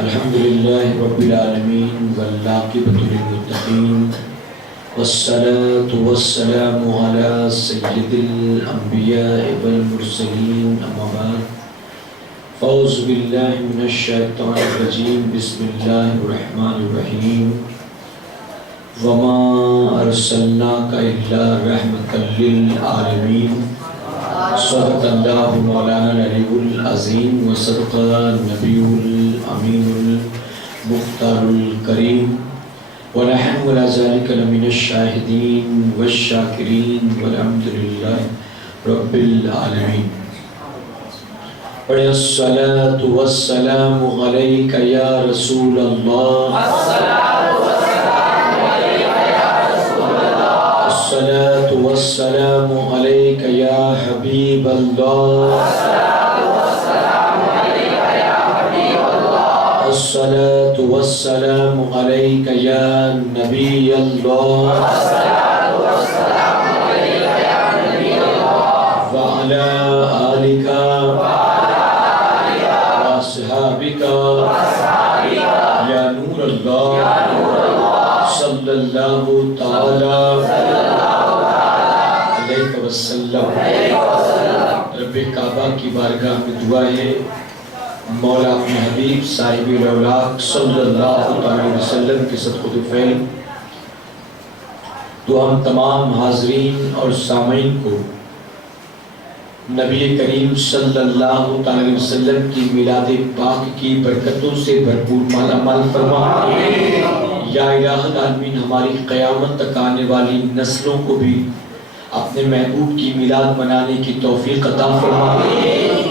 الحمدللہ رب العالمین والعاقبۃ للمتقین والصلاة والسلام علی سید الانبیاء والمرسلین اما بعد فاعوذ باللہ من الشیطان الرجیم بسم اللہ الرحمن الرحیم وما ارسلناک الا رحمۃ للعالمین صدق اللہ مولانا العلی العظیم وصدق النبی الامین المختار الکریم ونحن على ذلك لمن الشاہدین والشاکرین والحمدللہ رب العالمین. پڑھیں الصلاة والسلام علیک یا رسول اللہ، الصلاة والسلام علیک یا حبیب اللہ، الصلاة والسلام علیک یا نبی اللہ، وعلی آلک واصحابک یا نور اللہ صلی اللہ تعالی علیہ وسلم. رب کعبہ کی بارگاہ میں دعا ہے مولا اپنے حبیب صاحب الاولاق صلی اللہ علیہ وسلم کے صدقۃ فعل تو ہم تمام حاضرین اور سامعین کو نبی کریم صلی اللہ علیہ وسلم کی میلاد پاک کی برکتوں سے بھرپور مالا مال فرما. یا الہ العالمین ہماری قیامت تک آنے والی نسلوں کو بھی اپنے محبوب کی میلاد منانے کی توفیق عطا فرما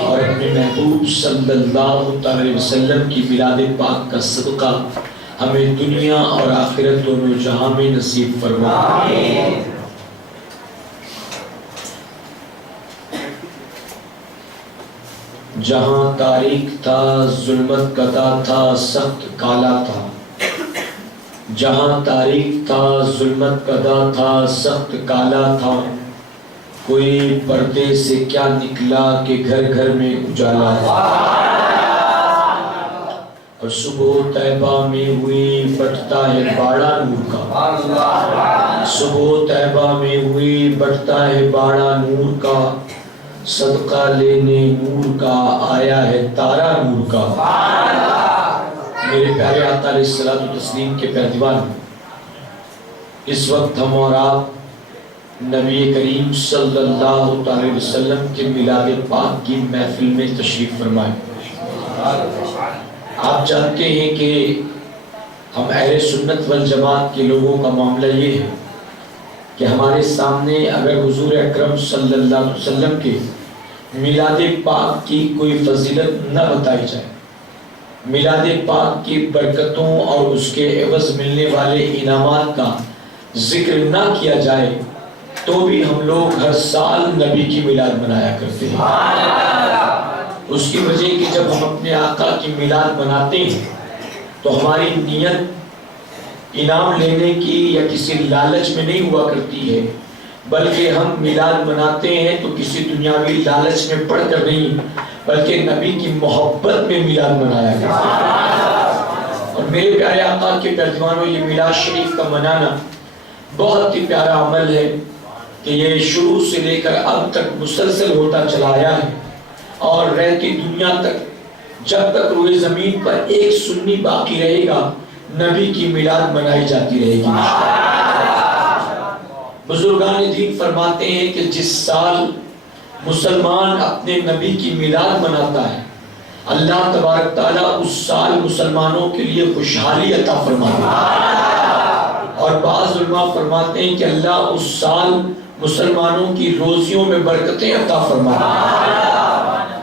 اور اپنے محبوب صلی اللہ علیہ وسلم کی میلاد پاک کا صدقہ ہمیں دنیا اور آخرت دونوں جہاں میں نصیب فرما. جہاں تاریک تھا ظلمت گدا تھا سخت کالا تھا، جہاں تاریک تھا ظلمت گدا تھا سخت کالا تھا، کوئی پردے سے کیا نکلا کہ گھر گھر میں اجالا تھا. اور صبح طیبہ میں ہوئی بٹتا ہے باڑا نور کا، صبح طیبہ میں ہوئی بٹتا ہے باڑا نور کا، صدقہ لینے نور کا آیا ہے تارا نور کا. میرے پیارے آقا علیہ الصلوۃ والتسلیم کے پیروان، اس وقت ہم اور آپ نبی کریم صلی اللہ علیہ وسلم کے میلاد پاک کی محفل میں تشریف فرمائے. آپ جانتے ہیں کہ ہم اہل سنت والجماعت کے لوگوں کا معاملہ یہ ہے کہ ہمارے سامنے اگر حضور اکرم صلی اللہ علیہ وسلم کے میلاد پاک کی کوئی فضیلت نہ بتائی جائے، میلاد پاک کی برکتوں اور اس کے عوض ملنے والے انعامات کا ذکر نہ کیا جائے، تو بھی ہم لوگ ہر سال نبی کی میلاد منایا کرتے ہیں. اس کی وجہ کہ جب ہم اپنے آقا کی میلاد مناتے ہیں تو ہماری نیت انعام لینے کی یا کسی لالچ میں نہیں ہوا کرتی ہے، بلکہ ہم میلاد مناتے ہیں تو کسی دنیاوی لالچ میں پڑ کر نہیں، بلکہ نبی کی محبت میں میلاد منایا کرتے ہیں. اور میرے پیارے آقا کے پیروانوں، یہ میلاد شریف کا منانا بہت ہی پیارا عمل ہے کہ یہ شروع سے لے کر اب تک مسلسل ہوتا چلا آیا ہے، اور رہتی دنیا تک جب تک روئے زمین پر ایک سنی باقی رہے گا نبی کی میلاد منائی جاتی رہے گی. بزرگان دین فرماتے ہیں کہ جس سال مسلمان اپنے نبی کی میلاد مناتا ہے، اللہ تبارک تعالیٰ اس سال مسلمانوں کے لیے خوشحالی عطا فرماتا ہے. اور بعض علماء فرماتے ہیں کہ اللہ اس سال مسلمانوں کی روزیوں میں برکتیں عطا فرماتا ہے.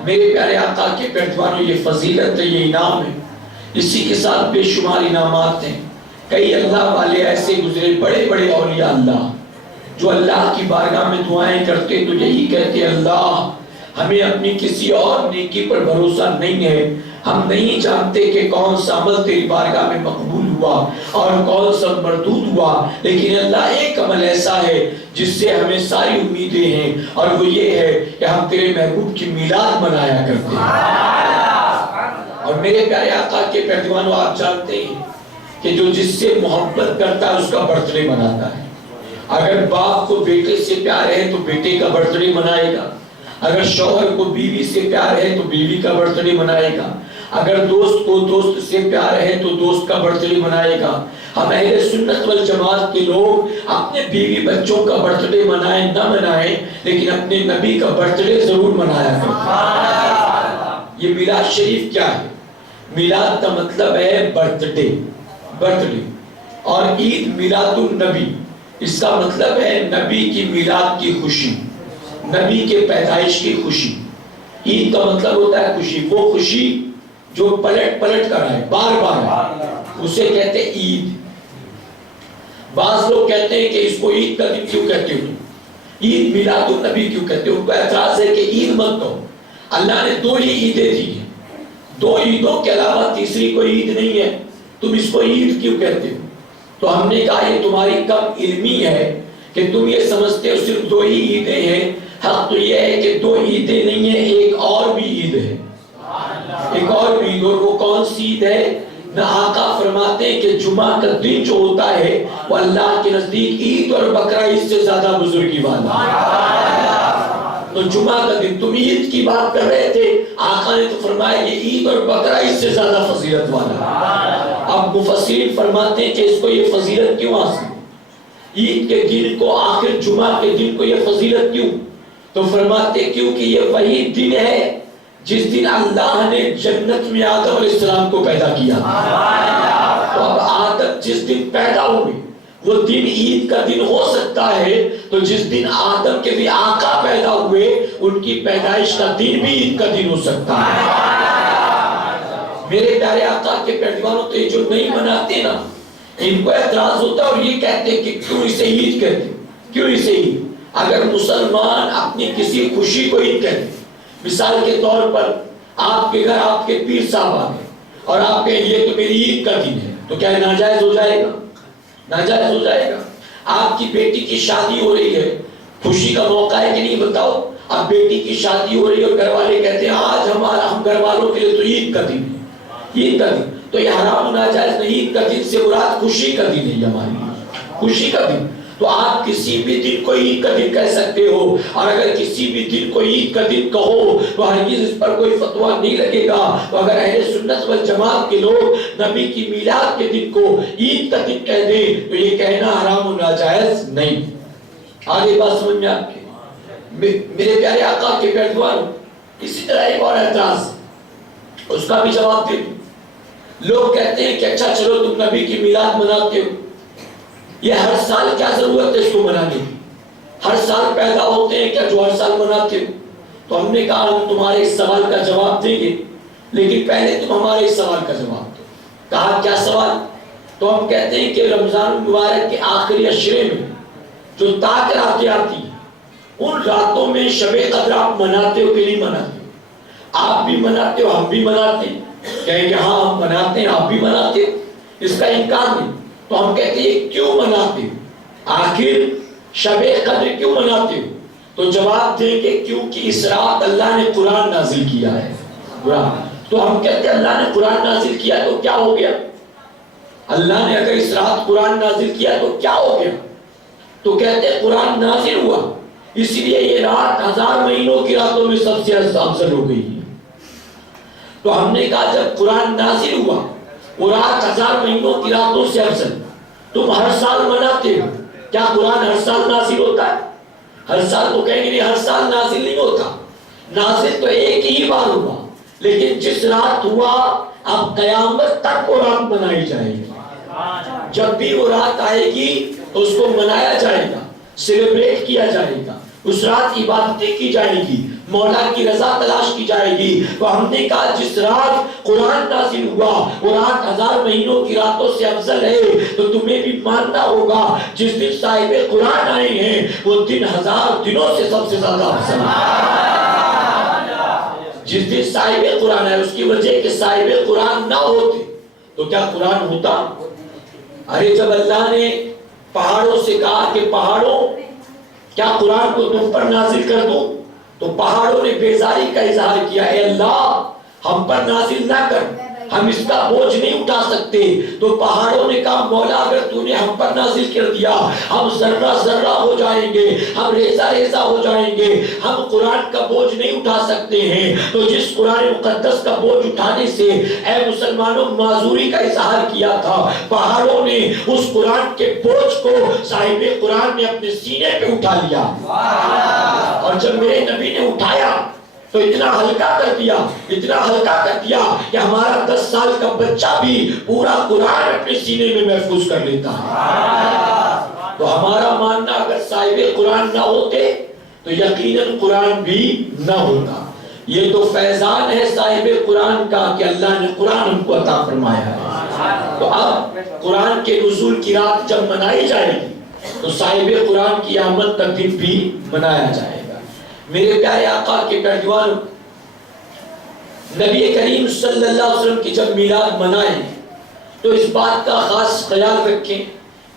میرے پیارے آقا کے پیروانوں، یہ فضیلت ہے، یہ انعام ہے. اسی کے ساتھ بے شمار انعامات ہیں. کئی اللہ والے ایسے گزرے، بڑے بڑے اولیاء اللہ، جو اللہ کی بارگاہ میں دعائیں کرتے تو یہی کہتے اللہ ہمیں اپنی کسی اور نیکی پر بھروسہ نہیں ہے، ہم نہیں جانتے کہ کون سا عمل تیری بارگاہ میں مقبول ہوا اور کون سا مردود ہوا، لیکن اللہ ایک عمل ایسا ہے جس سے ہمیں ساری امیدیں ہیں، اور وہ یہ ہے کہ ہم تیرے محبوب کی میلاد منایا کرتے ہیں. اور میرے پیارے آقا کے پیروانوں، آپ جانتے ہیں کہ جو جس سے محبت کرتا ہے اس کا برتھ ڈے مناتا ہے۔ اگر باپ کو بیٹے سے پیار ہے تو بیٹے کا برتھ ڈے منائے گا، اگر شوہر کو بیوی سے پیار ہے تو بیوی کا برتھ ڈے منائے گا، اگر دوست کو دوست سے پیار ہے تو دوست کا برتھ ڈے منائے گا۔ ہم اہل سنت والجماعت کے لوگ اپنے بیوی بچوں کا برتھ ڈے منائیں نہ منائیں، لیکن اپنے نبی کا برتھ ڈے ضرور منایا کریں۔ یہ میلاد شریف کیا ہے؟ میلاد کا مطلب ہے برتھ ڈے، برتھ ڈے، اور عید میلاد النبی، اس کا مطلب ہے نبی کی میلاد کی خوشی، نبی کے پیدائش کی خوشی۔ عید کا مطلب ہوتا ہے خوشی، وہ خوشی جو پلٹ پلٹ کر آئے، بار بار، اسے کہتے ہیں عید۔ بعض لوگ کہتے ہیں کہ اس کو عید کا دن کیوں کہتے ہو، عید میلاد النبی کیوں کہتے ہو؟ ان کو اعتراض ہے کہ عید مت کہو، اللہ نے 2 ہی عیدیں دی ہیں، 2 عیدوں کے علاوہ تیسری کوئی عید نہیں ہے، تم اس کو عید کیوں کہتے ہو؟ تو ہم نے کہا یہ تمہاری کم علمی ہے کہ تم یہ سمجھتے ہو صرف 2 ہی عیدیں ہیں۔ حق تو یہ ہے کہ 2 عیدیں نہیں ہیں، ایک اور بھی عید ہے، ایک اور بھی عید، اور وہ کون سی عید ہے؟ نہ آقا فرماتے ہیں کہ جمعہ کا دن جو ہوتا ہے وہ اللہ کے نزدیک عید اور بقرہ عید سے زیادہ بزرگی والا ہے۔ تو جمعہ کا دن، تم عید کی بات کر رہے تھے، آقا نے تو فرمایا کہ عید اور بقرہ عید سے زیادہ فضیلت والا ہے۔ اب مفسرین فرماتے ہیں کہ اس کو یہ فضیلت کیوں حاصل؟ عید کے دن کو، آخر جمعہ کے دن کو یہ فضیلت کیوں؟ تو فرماتے ہیں کیونکہ یہ وہی دن ہے جس دن اللہ نے جنت میں آدم علیہ السلام کو پیدا کیا۔ تو اب آدم جس دن پیدا ہوئے وہ دن عید کا دن ہو سکتا ہے، تو جس دن آدم کے بھی آقا پیدا ہوئے ان کی پیدائش کا دن بھی عید کا دن ہو سکتا ہے۔ میرے پیارے آقا کے پیروانوں، تو یہ جو نہیں مناتے نا، ان کو اعتراض ہوتا ہے اور یہ کہتے ہیں کہ کیوں اسے عید کہتے، کیوں اسے عید؟ اگر مسلمان اپنی کسی خوشی کو عید کہتے، مثال کے طور پر آپ کے گھر آپ کے پیر صاحب آ گئے اور آپ کہیں یہ تو میری عید کا دن ہے، تو کیا ناجائز ہو جائے گا؟ ناجائز ہو جائے گا۔ آپ کی بیٹی کی شادی ہو رہی ہے، خوشی کا موقع ہے کہ نہیں بتاؤ؟ اب بیٹی کی شادی ہو رہی ہے اور گھر والے کہتے ہیں آج ہم گھر والوں کے لیے تو عید کا دن ہے، عید کا دن، تو یہ حرام و ناجائز نہیں، عید کا دن سے مراد خوشی کا دن ہے، ہماری خوشی کا دن۔ تو آپ کسی بھی دن کو عید کا دن کہہ سکتے ہو، اور اگر کسی بھی دن کو عید کا دن کہو تو ہرگز اس پر کوئی فتویٰ نہیں لگے گا۔ تو اگر اہل سنت والجماعت کے لوگ نبی کی میلاد کے دن کو عید کا دن کہہ دیں تو یہ کہنا حرام و ناجائز نہیں۔ آگے بات سمجھ میں آپ کے میرے پیارے آقا کے پیروان، اسی طرح ایک اور اعتراض، اس کا بھی جواب دے دوں۔ لوگ کہتے ہیں کہ اچھا چلو تم نبی کی میلاد مناتے ہو، یہ ہر سال کیا ضرورت ہے اس کو منانے کی؟ ہر سال پیدا ہوتے ہیں کیا جو ہر سال مناتے ہو؟ تو ہم نے کہا ہم تمہارے اس سوال کا جواب دیں گے، لیکن پہلے تم ہمارے اس سوال کا جواب دو۔ کہا کیا سوال؟ تو ہم کہتے ہیں کہ رمضان مبارک کے آخری عشرے میں جو تاک راتیں آتی ہیں، ان راتوں میں شب قدر آپ مناتے ہو کہ نہیں مناتے؟ آپ بھی مناتے ہو، ہم بھی مناتے ہیں، کہیں کہ ہاں ہم مناتے ہیں، آپ بھی مناتے ہو، اس کا انکار نہیں۔ تو ہم کہتے ہیں کیوں مناتے ہو؟ آخر شب قدر کیوں مناتے ہو؟ تو جواب دیں گے کیونکہ اس رات اللہ نے قرآن نازل کیا ہے، قرآن۔ تو ہم کہتے ہیں اللہ نے قرآن نازل کیا تو کیا ہو گیا؟ اللہ نے اگر اس رات قرآن نازل کیا تو کیا ہو گیا؟ تو کہتے ہیں قرآن نازل ہوا اس لیے یہ رات 1000 مہینوں کی راتوں میں سب سے افضل ہو گئی ہے۔ تو ہم نے کہا جب قرآن نازل ہوا وہ رات 1000 مہینوں کی راتوں سے افضل، تم ہر سال مناتے ہو، کیا قرآن ہر سال نازل ہوتا ہے؟ ہر سال تو کہیں گے نہیں، ہر سال نازل نہیں ہوتا، نازل تو ایک ہی بار ہوا، لیکن جس رات ہوا اب قیامت تک وہ رات منائی جائے گی۔ جب بھی وہ رات آئے گی تو اس کو منایا جائے گا، سیلیبریٹ کیا جائے گا، اس رات عبادتیں کی جائے گی، مولا کی رضا تلاش کی جائے گی۔ تو ہم نے کہا جس رات قرآن نازل ہوا وہ رات 1000 مہینوں کی راتوں سے افضل ہے، تو تمہیں بھی ماننا ہوگا جس دن صاحب قرآن آئے ہیں وہ دن 1000 دنوں سے سب سے زیادہ افضل ہے۔ جس دن صاحب قرآن ہے، اس کی وجہ کہ صاحب قرآن نہ ہوتے تو کیا قرآن ہوتا؟ ارے جب اللہ نے پہاڑوں سے کہا کہ پہاڑوں کیا قرآن کو تم پر نازل کر دوں، تو پہاڑوں نے بیزاری کا اظہار کیا، اے اللہ ہم پر نازل نہ کر، ہم اس کا بوجھ نہیں اٹھا سکتے۔ تو پہاڑوں نے کہا مولا اگر تو نے ہم پر نازل کر دیا ہم ذرہ ذرہ ہو جائیں گے، ہم ریزہ ریزہ ہو جائیں گے، ہم قرآن کا بوجھ نہیں اٹھا سکتے ہیں۔ تو جس قرآن مقدس کا بوجھ اٹھانے سے اے مسلمانوں معذوری کا اظہار کیا تھا، پہاڑوں نے اس قرآن کے بوجھ کو صاحب قرآن نے اپنے سینے پہ اٹھا لیا، اور جب میرے نبی نے اٹھایا تو اتنا ہلکا کر دیا، اتنا ہلکا کر دیا کہ ہمارا 10 سال کا بچہ بھی پورا قرآن اپنے سینے میں محفوظ کر لیتا ہے۔ تو ہمارا ماننا اگر صاحب قرآن نہ ہوتے تو یقیناً قرآن بھی نہ ہوتا۔ یہ تو فیضان ہے صاحب قرآن کا کہ اللہ نے قرآن ہم کو عطا فرمایا ہے۔ تو اب قرآن کے نزول کی رات جب منائی جائے گی تو صاحب قرآن کی آمد کا دن بھی منایا جائے گا۔ میرے پیارے آقا کے پیروان، نبی کریم صلی اللہ علیہ وسلم کی جب میلاد منائیں تو اس بات کا خاص خیال رکھیں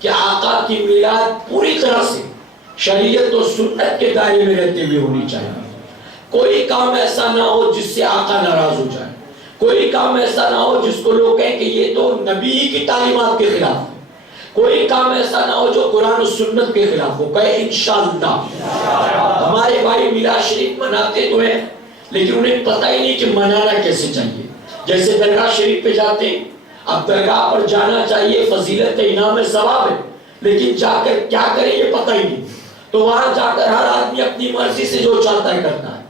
کہ آقا کی میلاد پوری طرح سے شریعت و سنت کے دائرے میں رہتے ہوئے ہونی چاہیے۔ کوئی کام ایسا نہ ہو جس سے آقا ناراض ہو جائے، کوئی کام ایسا نہ ہو جس کو لوگ کہیں کہ یہ تو نبی کی تعلیمات کے خلاف ہے، کوئی کام ایسا نہ ہو جو قرآن و سنت کے خلاف ہو۔ کہے انشاءاللہ۔ ہمارے بھائی میلاد شریف مناتے تو ہیں لیکن انہیں پتہ ہی نہیں کہ منانا کیسے چاہیے۔ جیسے درگاہ شریف پہ جاتے ہیں، اب درگاہ پر جانا چاہیے، فضیلت انعام ثواب ہے، لیکن جا کر کیا کریں یہ پتہ ہی نہیں۔ تو وہاں جا کر ہر آدمی اپنی مرضی سے جو چاہتا ہے کرتا ہے،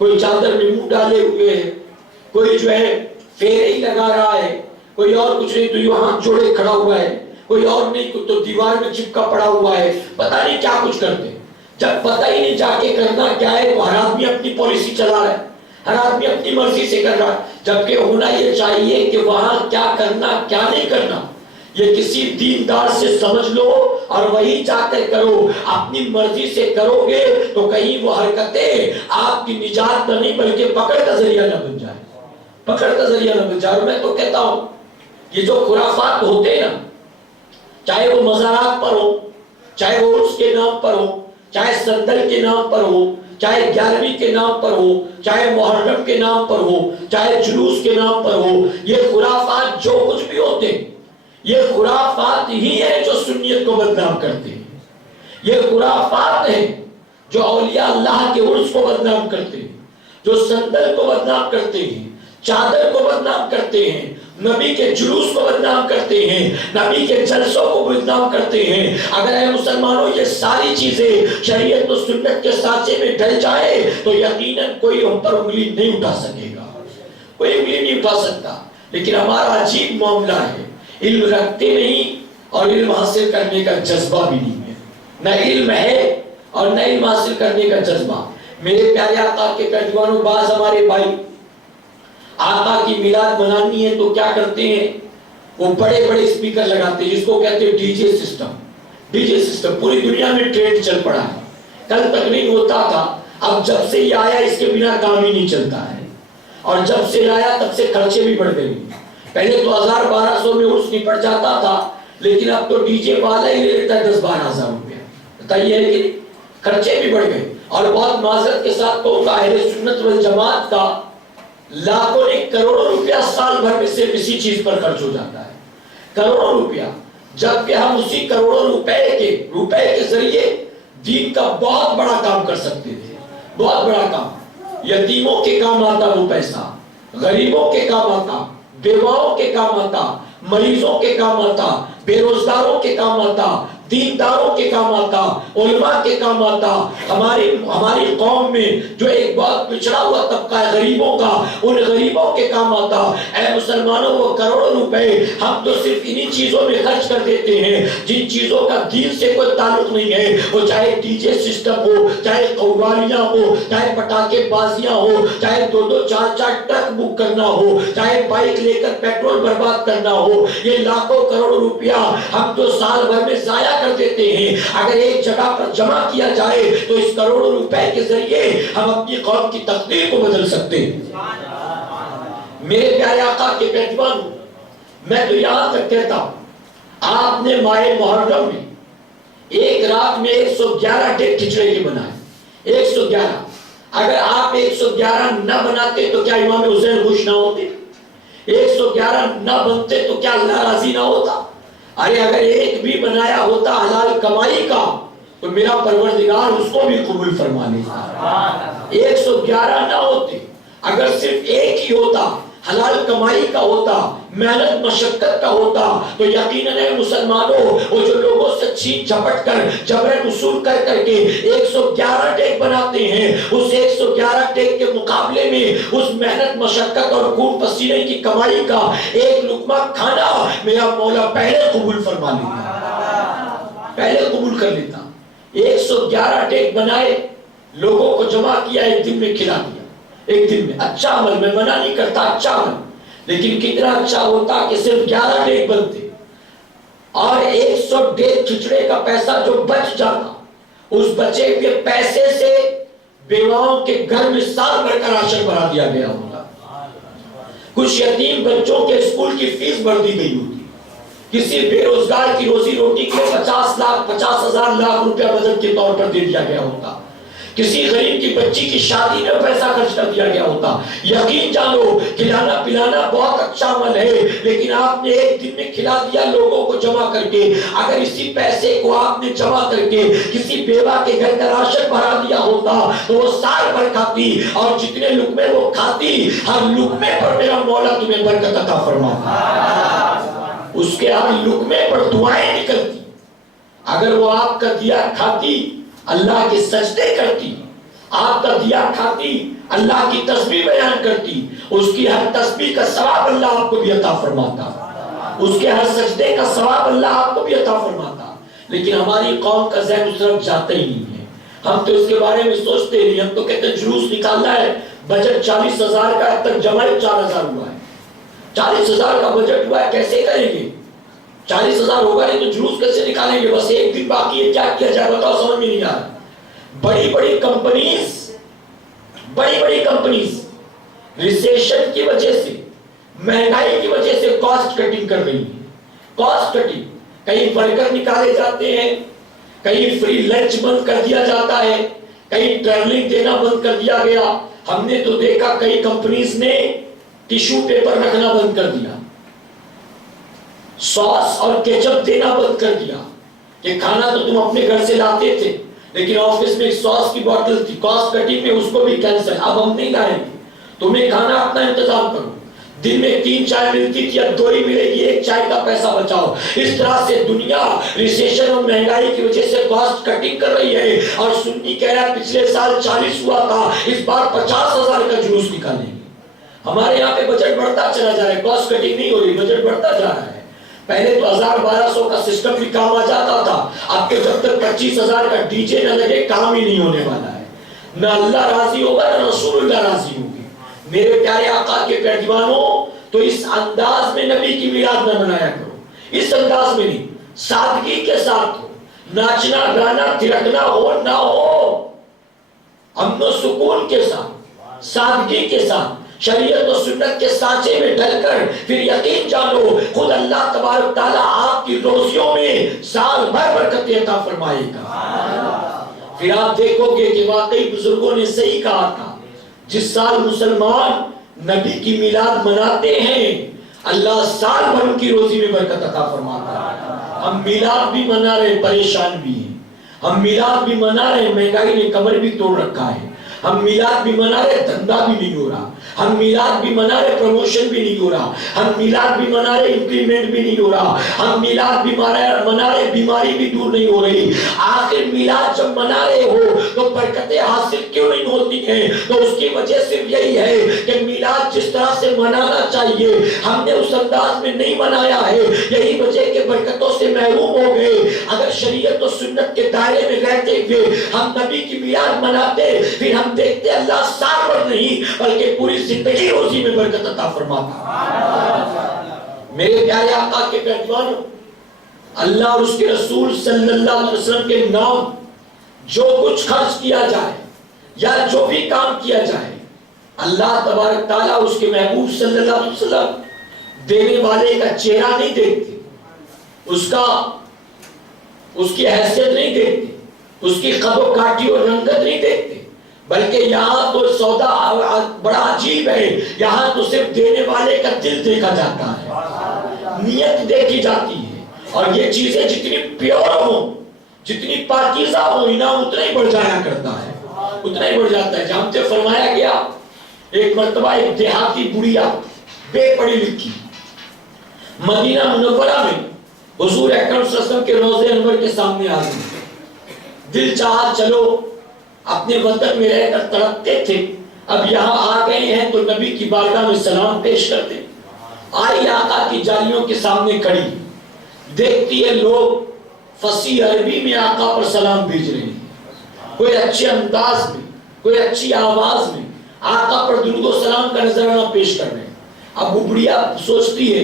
کوئی چادر میں منہ ڈالے ہوئے ہے، کوئی جو ہے پھیرے ہی لگا رہا ہے، کوئی اور کچھ نہیں تو یوں ہاتھ جوڑے کھڑا ہوا ہے، کوئی اور نہیں تو دیوار میں چپکا پڑا ہوا ہے، پتہ نہیں کیا کچھ کرتے۔ جب پتہ ہی نہیں جا کے کرنا کیا ہے تو ہر آدمی اپنی پالیسی چلا رہا ہے، ہر آدمی اپنی مرضی سے کر رہا ہے، جبکہ ہونا یہ چاہیے کہ وہاں کیا کرنا کیا نہیں کرنا یہ کسی دیندار سے سمجھ لو اور وہی جا کر کرو۔ اپنی مرضی سے کرو گے تو کہیں وہ حرکتیں آپ کی نجات نہ نہیں بلکہ پکڑ کا ذریعہ نہ بن جائے، پکڑ کا ذریعہ نہ بن جائے۔ اور میں تو کہتا ہوں یہ جو خرافات ہوتے ہیں نا، چاہے وہ مزارات پر ہو، چاہے وہ عرس کے نام پر ہو، چاہے سندل کے نام پر ہو، چاہے 11ویں کے نام پر ہو، چاہے محرم کے نام پر ہو، چاہے جلوس کے نام پر ہو، یہ خرافات جو کچھ بھی ہوتے ہیں یہ خرافات ہی ہیں جو سنیت کو بدنام کرتے ہیں، یہ خرافات ہیں جو اولیاء اللہ کے عرس کو بدنام کرتے ہیں، جو سندل کو بدنام کرتے ہیں، چادر کو بدنام کرتے ہیں، نبی کے جلوس کو بدنام کرتے ہیں، نبی کے جلسوں کو بدنام کرتے ہیں۔ اگر اے مسلمانوں یہ ساری چیزیں شریعت و سنت کے سانچے میں ڈل جائے تو یقیناً کوئی ہم پر انگلی نہیں اٹھا سکے گا، کوئی انگلی نہیں اٹھا سکتا۔ لیکن ہمارا عجیب معاملہ ہے، علم رکھتے نہیں اور علم حاصل کرنے کا جذبہ بھی نہیں ہے، نہ علم ہے اور نہ علم حاصل کرنے کا جذبہ۔ میرے پیارے آقا کے پیروانوں، بعض ہمارے بھائی آقا کی میلاد منانی ہے تو کیا کرتے ہیں، وہ بڑے بڑے اسپیکر لگاتے ہیں جس کو کہتے ہیں D J system. D J system پوری دنیا میں ٹرینڈ چل پڑا ہے، کل تک نہیں ہوتا تھا، اب جب سے یہ آیا اس کے بنا کام ہی نہیں چلتا ہے، اور جب سے آیا تب سے خرچے بھی بڑھ گئے۔ پہلے تو 1000-1200 میں عرس نپٹ جاتا تھا، لیکن اب تو ڈی جے والا ہی لے لیتا ہے 10-12 ہزار روپیہ۔ بتائیے ہے کہ خرچے بھی بڑھ گئے۔ اور بہت معذرت کے ساتھ کہوں گا، اہل سنت والجماعت کا لاکھوں نے کروڑوں روپیہ سال بھر میں صرف اسی چیز پر خرچ ہو جاتا ہے، کروڑوں روپیہ، جبکہ ہم اسی کروڑوں روپے کے ذریعے دین کا بہت بڑا کام کر سکتے تھے، بہت بڑا کام۔ یتیموں کے کام آتا وہ پیسہ، غریبوں کے کام آتا، بیواؤں کے کام آتا، مریضوں کے کام آتا، بے روزگاروں کے کام آتا، دینداروں کے کام آتا، علماء کے کام آتا۔ ہماری قوم میں جو ایک بہت پچھڑا ہوا طبقہ ہے غریبوں کا، ان غریبوں کے کام آتا۔ اے مسلمانوں، وہ کروڑوں روپے ہم تو صرف انہی چیزوں میں خرچ کر دیتے ہیں جن چیزوں کا دین سے کوئی تعلق نہیں ہے، وہ چاہے ڈی جے سسٹم ہو، چاہے قوالیاں ہو، چاہے پٹاخے بازیاں ہو، چاہے 2-2 4-4 ٹرک بک کرنا ہو، چاہے بائک لے کر پیٹرول برباد کرنا ہو۔ یہ لاکھوں کروڑوں روپیہ ہم تو سال بھر میں ضائع کر دیتے ہیں۔ اگر ایک جگہ پر جمع کیا جائے تو اس کروڑوں روپے کے ذریعے ہم اپنی قوم کی تقدیر کو بدل سکتے ہیں۔ میرے پیارے آقا کے پیروان، میں تو یہاں تک کہتا ہوں، آپ نے ماہ محرم میں ایک رات میں 111 ڈیک کھچڑے کے بنائے، 111۔ اگر آپ 111 نہ بناتے تو کیا امام حسین خوش نہ ہوتے؟ 111 نہ بنتے تو کیا اللہ راضی نہ ہوتا؟ ارے اگر ایک بھی بنایا ہوتا حلال کمائی کا تو میرا پروردگار اس کو بھی قبول فرما لیتا۔ 111 نہ ہوتے، اگر صرف ایک ہی ہوتا، حلال کمائی کا ہوتا، محنت مشقت کا ہوتا، تو یقیناً مسلمانوں وہ جو لوگوں سے چھین جھپٹ کر جبر وصول کر کر کے 111 ٹیک بناتے ہیں، اس 111 ٹیک کے مقابلے میں اس محنت مشقت اور خون پسینے کی کمائی کا ایک لقمہ کھانا میرا مولا پہلے قبول فرما لیتا، پہلے قبول کر لیتا۔ 111 ٹیک بنائے، لوگوں کو جمع کیا، ایک دن میں کھلا دیا، ایک دن میں۔ اچھا عمل، میں منع نہیں کرتا، اچھا عمل، لیکن کتنا اچھا ہوتا کہ صرف 11 ٹیک بنتے اور 100 ٹیک کھچڑے کا پیسہ جو بچ جاتا، اس بچے کے پیسے سے بیواؤں کے گھر میں سال بھر کا راشن بھرا دیا گیا ہوتا، کچھ یتیم بچوں کے اسکول کی فیس بھر دی گئی ہوتی، کسی بے روزگار کی روزی روٹی کے 50,000 لاکھ روپیہ مدد کے طور پر دے دیا گیا ہوتا، کسی غریب کی بچی کی شادی میں پیسہ خرچ کر دیا گیا ہوتا۔ یقین جانو کھلانا پلانا بہت اچھا عمل ہے، لیکن آپ نے ایک دن میں کھلا دیا لوگوں کو جمع کر کے۔ اگر اسی پیسے کو آپ نے جمع کر کے کسی بیوہ کے گھر کا راشن بھرا دیا ہوتا تو وہ سال بھر کھاتی، اور جتنے لقمے وہ کھاتی ہر لقمے پر میرا مولا تمہیں برکت عطا فرماتا، اس کے ہر لقمے پر دعائیں نکلتی۔ اگر وہ آپ کا دیا کھاتی اللہ کے سجدے کرتی، آپ کا دیا کھاتی اللہ کی تسبیح بیان کرتی، اس کی ہر تسبیح کا ثواب اللہ آپ کو بھی عطا فرماتا، اس کے ہر سجدے کا ثواب اللہ آپ کو بھی عطا فرماتا۔ لیکن ہماری قوم کا ذہن اس طرف جاتا ہی نہیں ہے، ہم تو اس کے بارے میں سوچتے نہیں، ہم تو کہتے ہیں جلوس نکالنا ہے، بجٹ 40,000 کا، اب تک جمع 4,000 ہوا ہے، 40,000 کا بجٹ ہوا ہے، کیسے کریں گے؟ 40,000 ہوگا نہیں تو جلوس کیسے نکالیں گے؟ بس ایک دن باقی ہے، کیا کیا جائے بتاؤ، سمجھ میں نہیں آ رہا۔ بڑی بڑی کمپنیز ریسیشن کی وجہ سے، مہنگائی کی وجہ سے کاسٹ کٹنگ کر رہی ہیں، کاسٹ کٹنگ، کہیں ورکر نکالے جاتے ہیں، کہیں فری لنچ بند کر دیا جاتا ہے، کہیں ٹریولنگ دینا بند کر دیا گیا۔ ہم نے تو دیکھا کئی کمپنیز نے ٹیشو پیپر رکھنا بند کر دیا، ساس اور کیچپ دینا بند کر دیا، کہ کھانا تو تم اپنے گھر سے لاتے تھے لیکن آفس میں ایک ساس کی بوتل تھی، کاسٹ کٹنگ میں اس کو بھی کینسل، اب ہم نہیں لائیں گے، تمہیں کھانا اپنا انتظام کرو، دن میں 3 چائے ملتی تھی اب 2 ہی ملے گی، 1 چائے کا پیسہ بچاؤ۔ اس طرح سے دنیا ریسیشن اور مہنگائی کی وجہ سے کاسٹ کٹنگ کر رہی ہے، اور سنی کہہ رہا ہے پچھلے سال 40 ہوا تھا، اس بار 50,000 کا جلوس نکالیں گے۔ ہمارے یہاں پہ بجٹ بڑھتا چلا جا رہا ہے، کاسٹ کٹنگ نہیں ہو رہی، بجٹ بڑھتا جا رہا ہے۔ پہلے تو 1,000-1,200 کا سسٹم بھی کام آ جاتا تھا، اب کے جب تک 25,000 کا ڈی جے نہ لگے کام ہی نہیں ہونے والا ہے، نہ اللہ راضی ہوگا نہ رسول اللہ راضی ہوگی۔ میرے پیارے آقا کے پیروانوں، تو اس انداز میں نبی کی میلاد نہ منایا کرو، اس انداز میں نہیں، سادگی کے ساتھ ہو، ناچنا گانا تھرکنا ہو نہ ہو، امن و سکون کے ساتھ، سادگی کے ساتھ، شریعت و سنت کے سانچے میں ڈل کر، پھر یقین جانو خود اللہ تبارک تعالیٰ آپ کی روزیوں میں سال بھر برکت عطا فرمائے گا۔ پھر آپ دیکھو گے کہ واقعی بزرگوں نے صحیح کہا تھا، جس سال مسلمان نبی کی میلاد مناتے ہیں اللہ سال بھر ان کی روزی میں برکت عطا فرماتا ہے۔ ہم میلاد بھی منا رہے پریشان بھی ہیں، ہم میلاد بھی منا رہے مہنگائی نے کمر بھی توڑ رکھا ہے، ہم میلاد بھی منا رہے دھندا بھی نہیں ہو رہا، ہم میلاد بھی منا رہے پروموشن بھی نہیں ہو رہا، ہم میلاد بھی منا رہے انکریمنٹ بھی نہیں ہو رہا، ہم میلاد بھی منا رہے بیماری بھی دور نہیں ہو رہی۔ آخر میلاد جب منا رہے ہو تو برکتیں حاصل کیوں نہیں ہوتی ہیں؟ تو اس کی وجہ صرف یہی ہے کہ میلاد جس طرح سے منانا چاہیے ہم نے اس انداز میں نہیں منایا ہے، یہی وجہ کہ برکتوں سے محروم ہو گئے۔ اگر شریعت و سنت کے دائرے میں رہتے ہوئے ہم نبی کی میلاد مناتے، پھر ہم دیکھتے اللہ سال بھر نہیں بلکہ پوری زندگی روزی میں برکت عطا فرماتا۔ میرے پیارے آقا کے پیروانوں، اللہ اور اس کے رسول صلی اللہ علیہ وسلم کے نام جو کچھ خرچ کیا جائے یا جو بھی کام کیا جائے، اللہ تبارک تعالیٰ اس کے محبوب صلی اللہ علیہ وسلم دینے والے کا چہرہ نہیں دیکھتے، اس کی حیثیت نہیں دیکھتے، اس کی قد و کاٹی اور رنگت نہیں دیکھتے، بلکہ یہاں تو سودا بڑا عجیب ہے، یہاں تو صرف دینے والے کا دل دیکھا جاتا ہے، نیت دیکھی جاتی ہے، اور یہ چیزیں جتنی پیور ہوں، جتنی پاکیزہ ہو، انعام اتنا ہی بڑھ جایا کرتا ہے، اتنا ہی بڑھ جاتا ہے۔ جہاں سے فرمایا گیا ایک مرتبہ ایک دیہاتی بڑھیا بے پڑھی لکھی مدینہ منورہ میں حضور اکرم صلی اللہ علیہ وسلم کے روضے انور کے سامنے آ گئی، دل چاہا چلو اپنے وطن میں رہ کر تڑپتے تھے، اب یہاں آ گئے ہیں تو نبی کی بارگاہ میں سلام پیش کرتے۔ آئی آقا کی جالیوں کے سامنے کھڑی، دیکھتی ہے لوگ فصیح عربی میں آقا پر سلام بھیج رہے ہیں، کوئی اچھے انداز میں، کوئی اچھی آواز میں آقا پر درود و سلام کا نذرانہ پیش کر رہے ہیں۔ اب وہ بڑھیا سوچتی ہے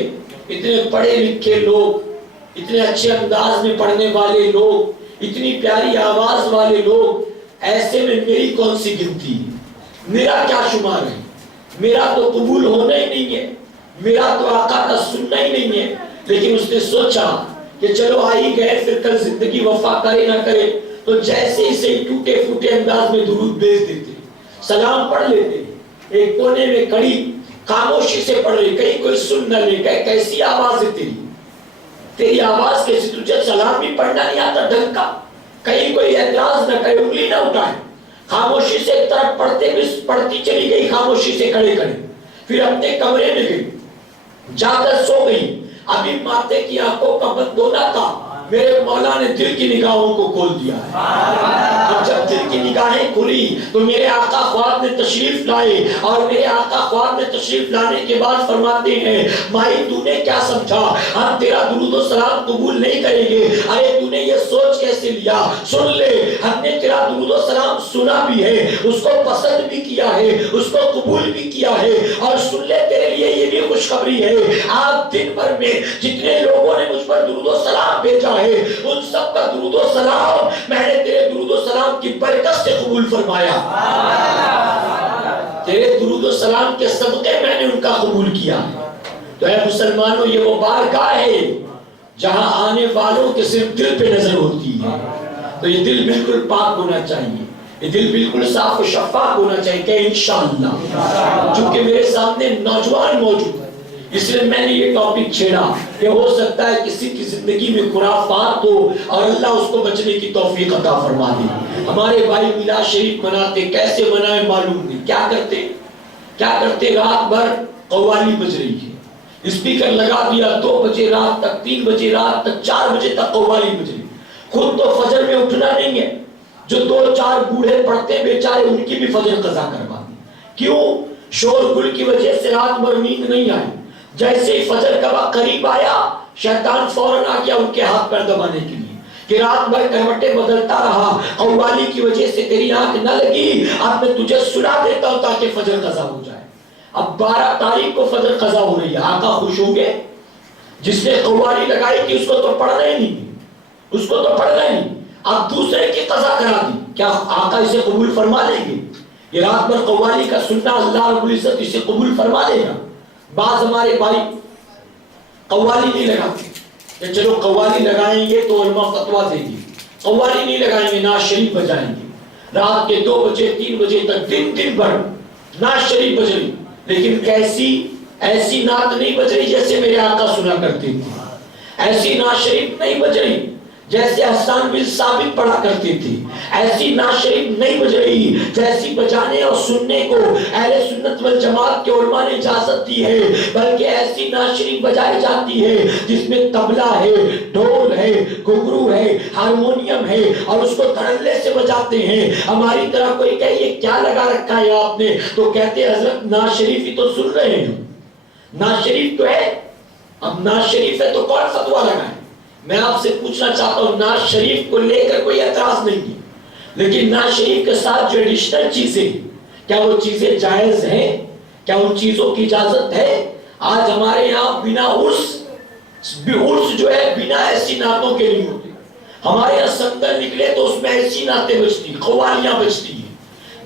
اتنے پڑھے لکھے لوگ، اتنے اچھے انداز میں پڑھنے والے لوگ، اتنی پیاری آواز والے لوگ، ایسے میں میری کون سی گنتی ہے، میرا کیا شمار ہے، میرا تو قبول ہونا ہی نہیں ہے، میرا تو آقا کا سننا ہی نہیں ہے۔ لیکن اس نے سوچا کہ چلو آئی گئے، پھر کل زندگی وفا کرے نہ کرے تو جیسے ہی سے ٹوٹے پھوٹے انداز میں درود بھیج دیتے، سلام پڑھ لیتے۔ ایک کونے میں کھڑی خاموشی سے پڑھ رہی، کہیں کوئی سن نہ لے، کیسی آواز ہے تیری آواز کیسی، تجھے سلام بھی پڑھنا نہیں آتا ڈھنگ کا، کہیں کوئی اعتراض نہ کرے، انگلی نہ اٹھائے۔ خاموشی سے ایک طرف پڑھتی چلی گئی، خاموشی سے کھڑے کھڑے، پھر اپنے کمرے میں گئی، جا کر سو گئی۔ ابھی ماتے کی آنکھوں کا بند ہونا تھا، میرے مولا نے دل کی نگاہوں کو کھول دیا ہے۔ اور جب دل کی نگاہیں کھلی تو میرے آقا خواب میں تشریف لائے، اور میرے آقا خواب میں تشریف لانے کے بعد فرماتے ہیں مائی تو نے کیا سمجھا، ہم تیرا درود و سلام قبول نہیں کریں گے؟ ارے تو نے یہ سوچ کیسے لیا؟ سن لے، ہم نے تیرا درود و سلام سنا بھی ہے، اس کو پسند بھی کیا ہے، اس کو قبول بھی کیا ہے، اور سن لے تیرے لیے یہ بھی خوشخبری ہے، آج دن بھر میں جتنے لوگوں نے مجھ پر درود و سلام بھیجا ہے ان سب کا درود و سلام میں نے تیرے درود و سلام کی برکت سے قبول فرمایا، تیرے درود و سلام کے صدقے میں نے ان کا قبول کیا۔ تو اے مسلمانوں، یہ وہ بارگاہ ہے جہاں آنے والوں کے صرف دل پہ نظر ہوتی ہے، تو یہ دل بالکل پاک ہونا چاہیے، یہ دل بالکل صاف و شفاف ہونا چاہیے کہ انشاءاللہ۔ چونکہ میرے سامنے نوجوان موجود ہے اس لیے میں نے یہ ٹاپک چھیڑا کہ ہو سکتا ہے کسی کی زندگی میں خرافات ہو اور اللہ اس کو بچنے کی توفیق عطا فرما دے۔ ہمارے بھائی میلاد شریف مناتے، کیسے منائے معلوم نہیں، کیا کرتے رات بھر قوالی بج رہی ہے، اسپیکر لگا دیا، 2 بجے رات تک، 3 بجے رات تک، 4 بجے تک قوالی بج رہی، خود تو فجر میں اٹھنا نہیں ہے، جو 2-4 بوڑھے پڑھتے بیچارے ان کی بھی فجر قضا کروا دی۔ کیوں؟ شور گل کی وجہ سے رات بھر نیند نہیں آئی، جیسے ہی فجر کا وقت قریب آیا شیطان فوراً آ گیا ان کے ہاتھ پر دبانے کے لیے کہ رات بھر کروٹیں بدلتا رہا، قوالی کی وجہ سے تیری آنکھ نہ لگی، اب میں تجھے سنا دیتا ہوں تاکہ فجر قضا ہو جائے۔ اب 12 تاریخ کو فجر قضا ہو رہی ہے، آقا خوش ہو گئے، جس نے قوالی لگائی تھی اس کو تو پڑھنا ہی نہیں، اب دوسرے کی قضا کرا دی، کیا آقا اسے قبول فرما لیں گے؟ یہ رات بھر قوالی کا سننا اللہ رب العزت اسے قبول فرما لے گا؟ بعض ہمارے بھائی قوالی نہیں لگاتے کہ چلو قوالی لگائیں گے تو علماء فتویٰ دیں گے، قوالی نہیں لگائیں گے، نعت شریف بجائیں گے، رات کے 2 بجے 3 بجے تک دن بھر نعت شریف بج رہی، لیکن ایسی نعت نہیں بج رہی جیسے میرے آقا سنا کرتے تھے، ایسی نعت شریف نہیں بج رہی جیسے حسان بن ثابت پڑھا کرتے تھے، ایسی نعت شریف نہیں بج رہی جیسی بجانے اور سننے کو اہل سنت والجماعت کے علماء نے اجازت دی ہے، بلکہ ایسی نعت شریف بجائی جاتی ہے جس میں طبلہ ہے، ڈھول ہے، گھنگرو ہے، ہارمونیم ہے، اور اس کو ترلے سے بجاتے ہیں۔ ہماری طرح کوئی کہے یہ کیا لگا رکھا ہے آپ نے، تو کہتے حضرت نعت شریف ہی تو سن رہے ہیں، نعت شریف تو ہے، اب نعت شریف ہے تو کون فتویٰ لگائے؟ میں آپ سے پوچھنا چاہتا ہوں، نعت شریف کو لے کر کوئی اعتراض نہیں ہے، لیکن نعت شریف کے ساتھ جو ایڈیشنل چیزیں، کیا وہ چیزیں جائز ہیں؟ کیا ان چیزوں کی اجازت ہے؟ آج ہمارے یہاں بنا عرس جو ہے بنا ایسی نعتوں کے نہیں ہوتے، ہمارے یہاں سندر نکلے تو اس میں ایسی نعتیں بجتی، قوالیاں بجتی ہیں۔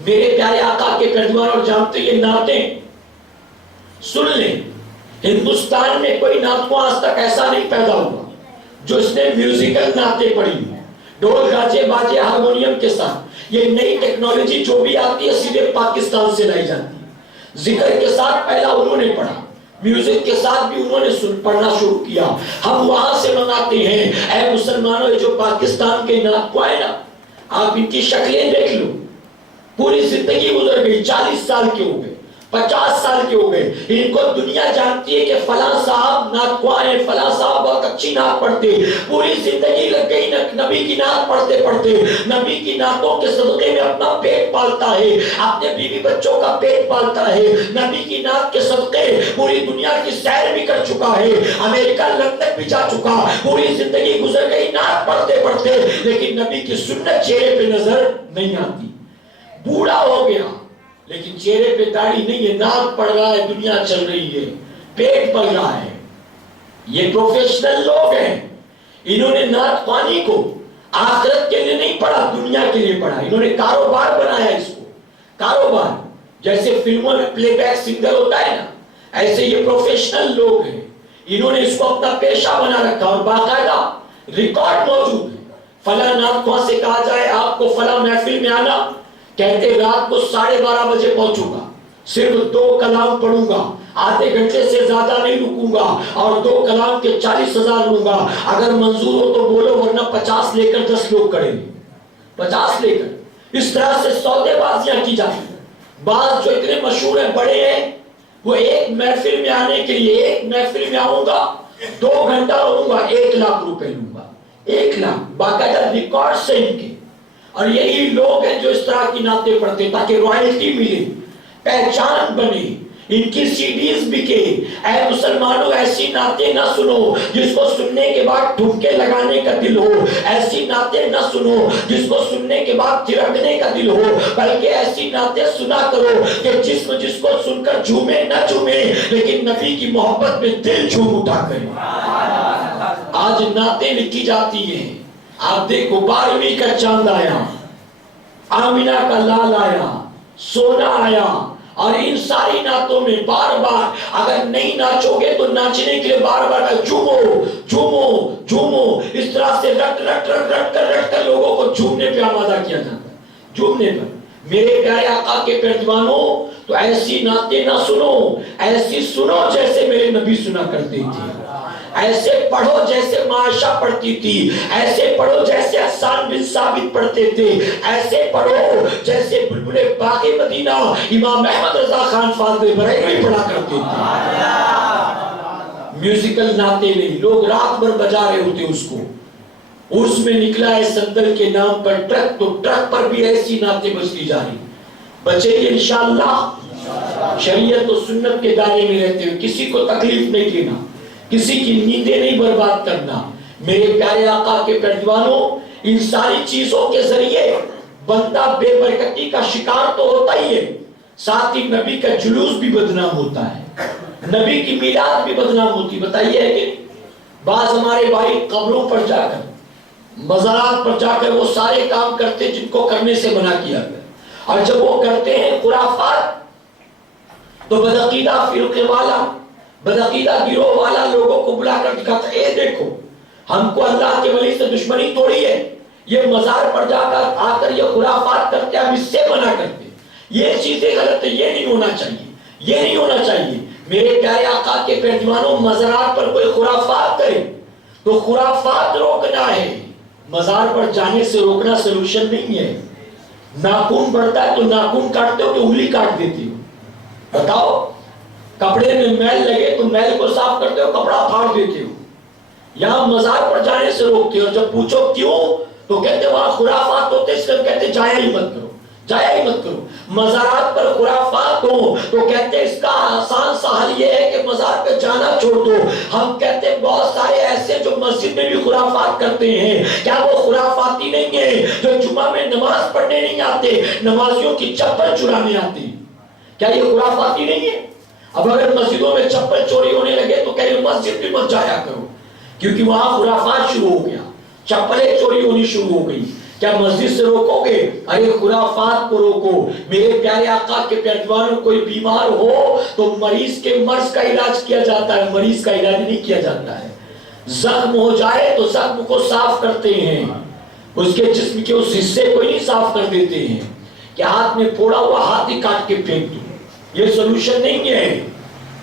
میرے پیارے آقا کے پیروان اور جانتے یہ نعتیں سن لیں، ہندوستان میں کوئی نعت کو آج تک ایسا نہیں پیدا ہوا جو اس نے میوزیکل نعتیں پڑھی، ڈھول گاجے باجے ہارمونیم کے ساتھ. یہ نئی ٹیکنالوجی جو بھی آتی ہے سیدھے پاکستان سے لائی جاتی ہے. ذکر کے ساتھ پہلا انہوں نے پڑھا, میوزک کے ساتھ بھی انہوں نے پڑھنا شروع کیا. ہم وہاں سے منگاتے ہیں. اے مسلمانوں, یہ جو پاکستان کے نعت کو ہے نا, آپ ان کی شکلیں دیکھ لو. پوری زندگی گزر گئی, 40 سال کے ہو گئے, 50 سال کے ہو گئے. ان کو دنیا جانتی ہے کہ فلاں صاحب نعت خواہ ہیں, فلاں صاحب بہت اچھی نعت پڑھتے. پوری زندگی لگ گئی نبی کی نعت پڑھتے پڑھتے. نبی کی نعتوں کے صدقے میں اپنا پیٹ پالتا ہے, اپنے بیوی بچوں کا پیٹ پالتا ہے. نبی کی نعت کے صدقے پوری دنیا کی سیر بھی کر چکا ہے, امریکہ لندن بھی جا چکا. پوری زندگی گزر گئی نعت پڑھتے پڑھتے, لیکن نبی کی سنت چہرے پہ نظر نہیں آتی. بوڑھا ہو گیا لیکن چہرے پہ داڑھی نہیں ہے, نعت پڑھ رہا ہے, دنیا چل رہی ہے, پیٹ پل رہا ہے. یہ پروفیشنل لوگ ہیں. انہوں نے نعت خوانی کو آخرت کے لیے نہیں پڑھا, دنیا کے لیے پڑھا. انہوں نے کاروبار بنایا اس کو, کاروبار. جیسے فلموں میں پلے بیک سنگر ہوتا ہے نا, ایسے یہ پروفیشنل لوگ ہیں. انہوں نے اس کو اپنا پیشہ بنا رکھا اور باقاعدہ ریکارڈ موجود ہے. فلاں نعت خواں سے کہا جائے آپ کو فلاں محفل میں آنا, کہتے رات کو 12:30 بجے پہنچوں گا, صرف 2 کلام پڑھوں گا, آدھے گھنٹے سے زیادہ نہیں رکوں گا, اور 2 کلام کے 40,000 لوں گا. اگر منظور ہو تو بولو, ورنہ 50 لے کر 10 لوگ کریں گے, 50 لے کر. اس طرح سے سودے بازیاں کی جاتی ہیں. بعض جو اتنے مشہور ہیں, بڑے ہیں, وہ ایک محفل میں آنے کے لیے, ایک محفل میں آؤں گا 2 گھنٹہ رہوں گا, 1 لاکھ روپے لوں گا. 1 لاکھ باقاعدہ ریکارڈ سے ان کے. اور یہی لوگ ہیں جو اس طرح کی نعتیں پڑھتے تاکہ رائلٹی ملے, پہچان بنے, ان کی سی ڈیز بکے. اے مسلمانوں, ایسی نعتیں نہ سنو جس کو سننے کے بعد ٹھمکے لگانے کا دل ہو. ایسی نعتیں نہ سنو جس کو سننے کے بعد تھرکنے کا دل ہو, بلکہ ایسی نعتیں سنا کرو کہ جسم جس کو سن کر جھومے نہ جھومے, لیکن نبی کی محبت میں دل جھوم اٹھا کرے. آج نعتیں لکھی جاتی ہیں. آپ دیکھو, 12ویں کا چاند آیا, آمینہ کا لال آیا, سونا آیا, اور ان ساری نعتوں میں بار بار اگر نہیں ناچو گے تو ناچنے کے لیے بار بار جھومو جھومو جھومو. اس طرح سے رٹ کر لوگوں کو جھومنے پہ آمادہ کیا جاتا ہے, جھومنے پر. میرے پیارے آقا کے پیروانوں, تو ایسی نعتیں نہ سنو, ایسی سنو جیسے میرے نبی سنا کرتے تھے. ایسے پڑھو جیسے معاشہ پڑھتی تھی, ایسے پڑھو جیسے حسان بن ثابت پڑھتے تھے, ایسے پڑھو جیسے بلبل باغ مدینہ امام احمد رضا خان فاضل بریلوی پڑھا کرتے تھے. میوزیکل نعتیں نہیں, لوگ رات بھر بجا رہے ہوتے اس کو. اس میں نکلا ہے صندل کے نام پر ٹرک, تو ٹرک پر بھی ایسی نعتیں بجتی جا رہی. بچے گے انشاءاللہ, شریعت و سنت کے دائرے میں رہتے ہوئے, کسی کو تکلیف نہیں دینا, کسی کی نیندیں نہیں برباد کرنا. میرے پیارے آقا کے پیروانوں, ان ساری چیزوں کے ذریعے بندہ بے برکتی کا شکار تو ہوتا ہی ہے, ساتھ ہی نبی کا جلوس بھی بدنام ہوتا ہے, نبی کی میلاد بھی بدنام ہوتی. بتائیے ہے کہ بعض ہمارے بھائی قبروں پر جا کر, مزارات پر جا کر وہ سارے کام کرتے جن کو کرنے سے منع کیا گیا, اور جب وہ کرتے ہیں خرافات, تو بدعقیدہ فرقے والا, بدعقیدہ گروہ والا لوگوں کو بلا کر دکھاتا, اے دیکھو ہم کو اللہ کے ولی سے دشمنی تھوڑی ہے, یہ مزار پر جا کر آ کر یہ خرافات کرتے, ہم اس سے منع کرتے. یہ چیزیں غلط ہے, یہ نہیں ہونا چاہیے, یہ نہیں ہونا چاہیے. میرے پیارے آقا کے پیروانوں, مزارات پر کوئی خرافات کرے تو خرافات روکنا ہے, مزار پر جانے سے روکنا سلوشن نہیں ہے. ناخن بڑھتا ہے تو ناخن کاٹتے ہو کہ انگلی کاٹ دیتی ہو؟ بتاؤ. کپڑے میں میل لگے تو میل کو صاف کرتے ہو, کپڑا پھاڑ دیتے ہو. یہاں مزار پر جانے سے روکتے ہو, جب پوچھو کیوں تو کہتے وہاں خرافات ہوتے, اس لیے کہتے جایا ہی مت کرو, جایا ہی مت کرو. مزارات پر خرافات ہو تو کہتے اس کا آسان سا حل یہ ہے کہ مزار پہ جانا چھوڑ دو. ہم کہتے بہت سارے ایسے جو مسجد میں بھی خرافات کرتے ہیں, کیا وہ خرافاتی نہیں ہے جو جمعہ میں نماز پڑھنے نہیں آتے, نمازیوں کی چپل چرانے آتے؟ کیا یہ خرافاتی نہیں ہے؟ اب اگر مسجدوں میں چپل چوری ہونے لگے تو کہہ رہے مسجد بھی مت جایا کرو, کیونکہ وہاں خرافات شروع ہو گیا, چپلیں چوری ہونی شروع ہو گئی. کیا مسجد سے روکو گے؟ ارے خرافات کو روکو. میرے پیارے آقا کے پیروانوں, کوئی بیمار ہو تو مریض کے مرض کا علاج کیا جاتا ہے, مریض کا علاج نہیں کیا جاتا ہے. زخم ہو جائے تو زخم کو صاف کرتے ہیں, اس کے جسم کے اس حصے کو ہی صاف کر دیتے ہیں کہ ہاتھ میں پھوڑا ہوا ہاتھ ہی کاٹ کے پھینک دو. یہ سولوشن نہیں ہے.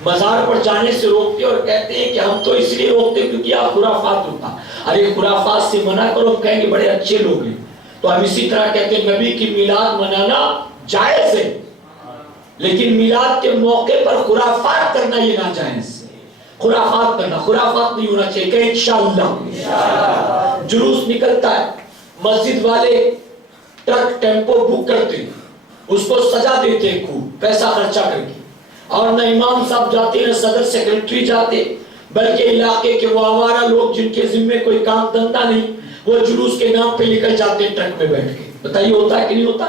مزار پر جانے سے روکتے اور کہتے ہیں کہ ہم تو اس لیے روکتے کیونکہ آپ خرافات ہوتا. ارے خرافات سے منع کرو, کہیں گے بڑے اچھے لوگ ہیں. تو ہم اسی طرح کہتے ہیں نبی کی میلاد منانا جائز ہے, لیکن میلاد کے موقع پر خرافات کرنا یہ ناجائز ہے. خرافات کرنا, خرافات نہیں ہونا چاہیے. کہ انشاءاللہ جلوس نکلتا ہے, مسجد والے ٹرک ٹیمپو بک کرتے, اس کو سجا دیتے خوب پیسہ خرچہ کر کے, اور نہ امام صاحب جاتے نہ صدر سیکرٹری جاتے, بلکہ علاقے کے وہ آوارہ لوگ جن کے ذمے کوئی کام دھندا نہیں, وہ جلوس کے نام پہ نکل جاتے ٹرک میں بیٹھ کے. بتائیے ہوتا ہے کہ نہیں ہوتا؟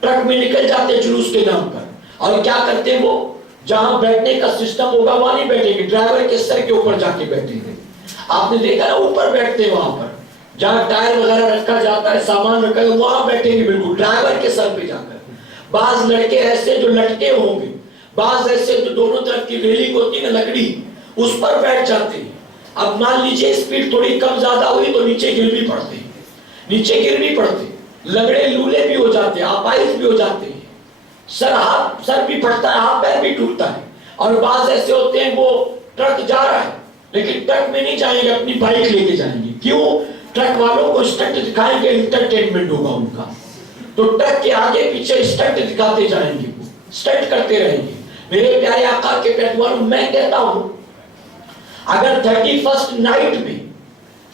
ٹرک میں نکل جاتے جلوس کے نام پر, اور کیا کرتے وہ جہاں بیٹھنے کا سسٹم ہوگا وہاں نہیں بیٹھیں گے, ڈرائیور کے سر کے اوپر جا کے بیٹھیں گے. آپ نے دیکھا نا اوپر بیٹھتے وہاں پر جہاں ٹائر وغیرہ رکھا جاتا ہے, سامان رکھا ہے, وہاں بیٹھیں گے بالکل ڈرائیور کے سر پہ جا کر. بعض لڑکے ایسے جو لٹکے ہوں گے, بعض ایسے جو دونوں طرف کی ریلنگ ہوتی ہے نا لکڑی, اس پر بیٹھ جاتے ہیں. اب مان لیجئے اسپیڈ تھوڑی کم زیادہ ہوئی تو نیچے گر بھی پڑتے, نیچے گر بھی پڑتے, لگڑے لولے بھی ہو جاتے, آپائز بھی ہو جاتے ہیں, سر بھی پھٹتا ہے, ہاتھ پیر بھی ٹوٹتا ہے. اور بعض ایسے ہوتے ہیں وہ ٹرک جا رہا ہے لیکن ٹرک میں نہیں جائیں گے, اپنی بائک لے کے جائیں گے. کیوں؟ ٹرک والوں کو اسٹنٹ دکھائیں گے, انٹرٹینمنٹ ہوگا ان کا, تو ٹرک کے آگے پیچھے اسٹنٹ دکھاتے جائیں گے, وہ اسٹنٹ کرتے رہیں گے. میرے پیارے آقا کے پیروانوں, میں کہتا ہوں اگر 31st نائٹ میں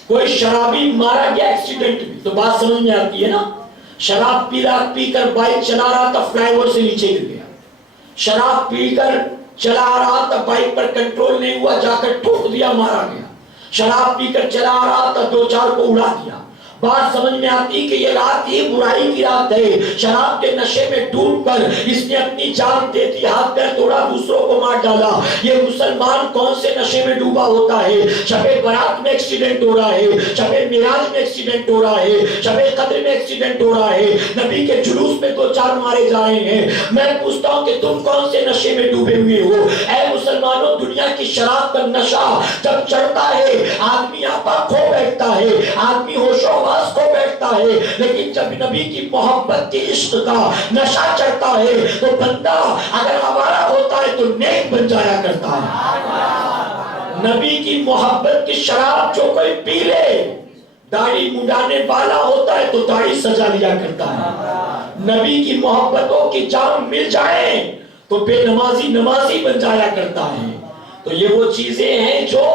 کوئی شرابی مارا گیا ایکسیڈنٹ میں تو بات سمجھ میں آتی ہے نا. شراب پی کر بائک چلا رہا تھا, فلائی اوور سے نیچے گر گیا. شراب پی کر چلا رہا تھا, بائک پر کنٹرول نہیں ہوا, جا کر ٹھوک دیا, مارا گیا. شراب پی کر چلا رہا تھا, 2-4 کو اڑا دیا. بات سمجھ میں آتی کہ یہ رات ہی برائی کی رات ہے. شراب کے نشے میں ڈوب کر اس نے اپنی جان دے دی, ہاتھ پیر توڑا, دوسروں کو مار ڈالا. یہ مسلمان کون سے نشے میں ڈوبا ہوتا ہے؟ شب برات میں ایکسیڈنٹ ہو رہا ہے, شب معراج میں ایکسیڈنٹ ہو رہا ہے, شب قدر میں ایکسیڈنٹ ہو رہا ہے, نبی کے جلوس میں 2-4 مارے جا رہے ہیں. میں پوچھتا ہوں کہ تم کون سے نشے میں ڈوبے ہوئے ہو؟ اے مسلمانوں, دنیا کی شراب کا نشہ جب چڑھتا ہے آدمی آپا کھو بیٹھتا ہے, آدمی ہوش و کو بیٹھتا ہے, لیکن جب نبی کی محبت کی عشق کا نشہ چڑھتا ہے تو بندہ اگر آوارہ ہوتا ہے تو نیک بن جایا کرتا ہے. نبی کی محبت کی شراب جو کوئی پی لے, داڑھی مڈانے والا ہوتا ہے تو داڑھی سجا لیا کرتا ہے. نبی کی محبتوں کی جام مل جائے تو بے نمازی نمازی بن جایا کرتا ہے. تو یہ وہ چیزیں ہیں جو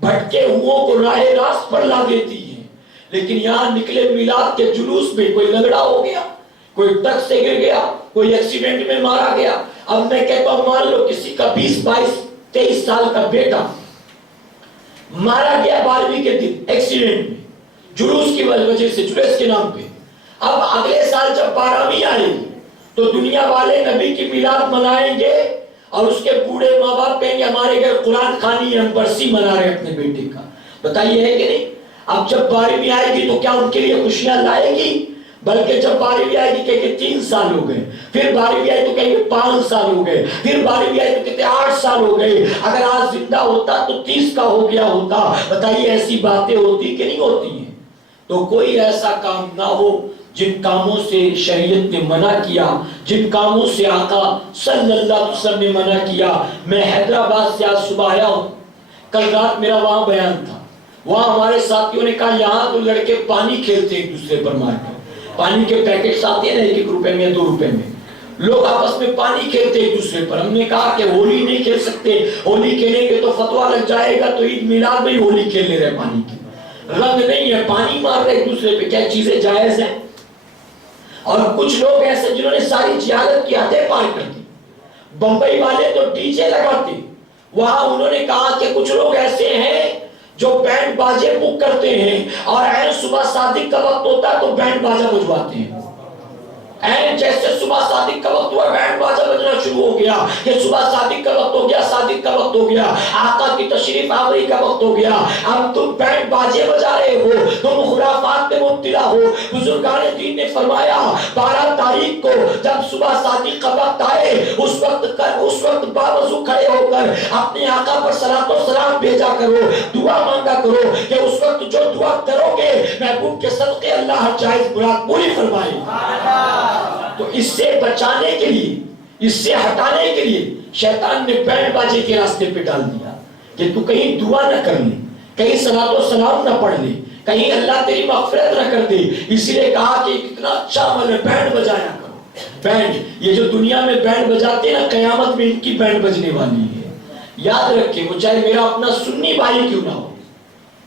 بھٹکے ہوں کو راہ راست پر لا دیتی ہیں. لیکن یہاں نکلے میلاد کے جلوس میں کوئی لگڑا ہو گیا, کوئی ٹرک سے گر گیا, کوئی ایکسیڈنٹ میں مارا گیا. اب میں کہتا ہوں مان لو کسی کا 20-22-23 سال کا بیٹا مارا گیا 12ویں کے دن ایکسیڈنٹ میں, جلوس کی وجہ سے, جلوس کے نام پہ. اب اگلے سال جب 12ویں آئے گی تو دنیا والے نبی کی میلاد منائیں گے, اور اس کے بوڑھے ماں باپ کہیں گے ہمارے گھر قرآن خوانی ہم برسی منا رہے اپنے بیٹے کا. بتائیے ہے کہ نہیں؟ اب جب 12ویں آئے گی تو کیا ان کے لیے خوشیاں لائے گی؟ بلکہ جب 12ویں آئے گی کہیں گے 3 سال ہو گئے, پھر 12ویں آئے تو کہیں گے 5 سال ہو گئے, پھر 12ویں آئے تو کہتے 8 سال ہو گئے. اگر آج زندہ ہوتا تو 30 کا ہو گیا ہوتا. بتائیے ایسی باتیں ہوتی کہ نہیں ہوتی ہیں؟ تو کوئی ایسا کام نہ ہو جن کاموں سے شریعت نے منع کیا, جن کاموں سے آقا صلی اللہ علیہ وسلم نے منع کیا. میں حیدرآباد سے آج صبح آیا ہوں, کل رات میرا وہاں بیان تھا. وہاں ہمارے ساتھیوں نے کہا یہاں تو لڑکے پانی کھیلتے ایک دوسرے پر مار کر, پانی کے پیکٹس آتے ہیں نا 1 روپے میں 2 روپے میں, لوگ آپس میں پانی کھیلتے ایک دوسرے پر. ہم نے کہا کہ ہولی نہیں کھیل سکتے, ہولی کھیلیں گے تو فتویٰ لگ جائے گا, تو عید میلاد میں ہی ہولی کھیلنے رہے, پانی کی رنگ نہیں ہے, پانی مار رہے ایک دوسرے پہ. کیا چیزیں جائز ہیں؟ اور کچھ لوگ ایسے جنہوں نے ساری جہالت کی حدیں پار کر دی. بمبئی والے تو ڈی جے لگاتے, وہاں انہوں نے کہا کہ کچھ لوگ ایسے ہیں جو بینڈ باجے بک کرتے ہیں, اور این صبح صادق کا وقت ہوتا ہے تو بینڈ باجا بجواتے ہیں. این جیسے صبح صادق کا وقت ہوا بینڈ باجا بجنا شروع ہو گیا کہ صبح صادق کا وقت ہو گیا, صادق کا وقت ہو گیا, آقا کی تشریف آوری کا وقت ہو گیا. اب تم بینڈ باجے بجا رہے ہو, تم خرافات میں مبتلا ہو. بزرگان دین نے فرمایا 12 تاریخ کو جب صبح صادق کا وقت آئے اس وقت باوضو کھڑے ہو کر کر اپنے آقا پر صلاۃ و سلام بھیجا کرو، دعا مانگا کرو کہ اس وقت جو دعا کرو گے محبوب کے صدقے اللہ ہر جائز مراد پوری فرمائے۔ تو اس سے بچانے کے لیے، اس سے ہٹانے کے لیے شیطان نے بینڈ باجے کے راستے پہ ڈال دیا کہ تو کہیں دعا نہ کر لے، کہیں صلاۃ و سلام نہ پڑھ لے، کہیں اللہ تیری مغفرت نہ کر دے۔ اسی لیے کہا کہ کتنا اچھا عمل ہے، بینڈ بجایا کرو۔ بینڈ، یہ جو دنیا میں بینڈ بجاتے ہیں نا، قیامت میں ان کی بینڈ بجنے والی ہے۔ یاد رکھیں، وہ چاہے میرا اپنا سنی بھائی کیوں نہ ہو،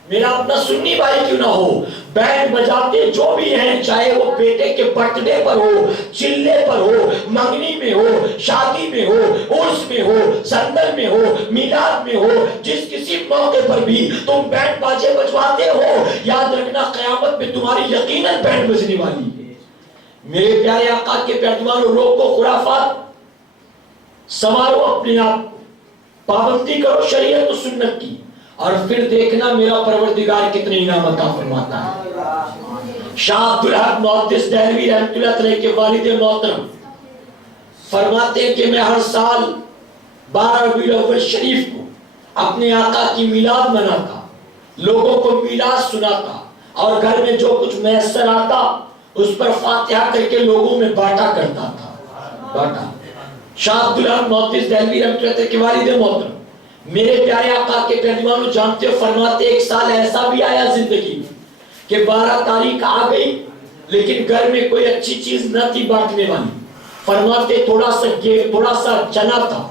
میرا اپنا سنی بھائی کیوں نہ ہو، بینڈ بجاتے جو بھی ہیں، چاہے وہ بیٹے کے برتھ ڈے پر ہو، چلے پر ہو، منگنی میں ہو، شادی میں ہو، عرس میں ہو، سندل میں ہو، میلاد میں ہو، جس کسی موقع پر بھی تم بینڈ باجے بجواتے ہو، یاد رکھنا قیامت میں تمہاری یقیناً بینڈ بجنے والی ہے۔ میرے پیارے آقا کے پیروانوں، روکو خرافات، سنوارو اپنے آپ، پابندی کرو شریعت و سنت کی، اور پھر دیکھنا میرا پروردگار کتنے انعام عطا فرماتا ہے۔ شاہ عبدالحق محدث دہلوی رحمۃ اللہ علیہ کے والد محترم فرماتے ہیں کہ میں ہر سال 12 ربیع الاول شریف کو اپنے آقا کی میلاد مناتا، لوگوں کو میلاد سناتا، اور گھر میں جو کچھ میسر آتا اس پر فاتحہ کر کے لوگوں میں بانٹا کرتا تھا۔ بانٹا۔ شاہ عبدالحق محدث دہلوی رحمۃ اللہ علیہ کے والد محترم، میرے پیارے آقا کے پیروانوں جانتے ہو، فرماتے ایک سال ایسا بھی آیا زندگی میں کہ 12 تاریخ آ گئی لیکن گھر میں کوئی اچھی چیز نہ تھی بانٹنے والی۔ فرماتے تھوڑا سا چنا تھا،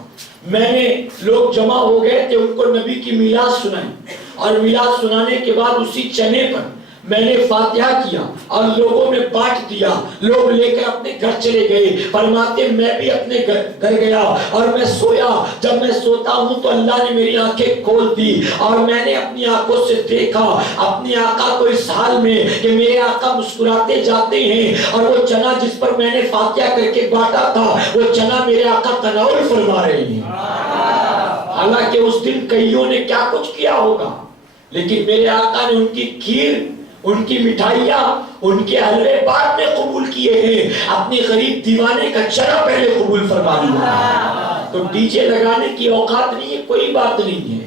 میں نے لوگ جمع ہو گئے تھے، ان کو نبی کی میلاد سنائی، اور میلاد سنانے کے بعد اسی چنے پر میں نے فاتحہ کیا اور لوگوں میں بانٹ دیا، لوگ لے کر اپنے گھر چلے گئے۔ فرماتے میں بھی اپنے گھر گیا اور میں سویا، جب میں سوتا ہوں تو اللہ نے میری آنکھیں کھول دی اور میں نے اپنی آنکھوں سے دیکھا اپنے آقا کو اس حال میں کہ میرے آقا مسکراتے جاتے ہیں، اور وہ چنا جس پر میں نے فاتحہ کر کے بانٹا تھا وہ چنا میرے آقا تناول فرما رہے ہیں۔ حالانکہ اس دن کئیوں نے کیا کچھ کیا ہوگا، لیکن میرے آقا نے ان کی کھیر، ان کی مٹھائیاں، ان کے حلوے بعد میں قبول کیے ہیں، اپنی غریب دیوانے کا چنا پہلے قبول فرما لیا۔ تو ڈی جے لگانے کی اوقات نہیں ہے، کوئی بات نہیں ہے،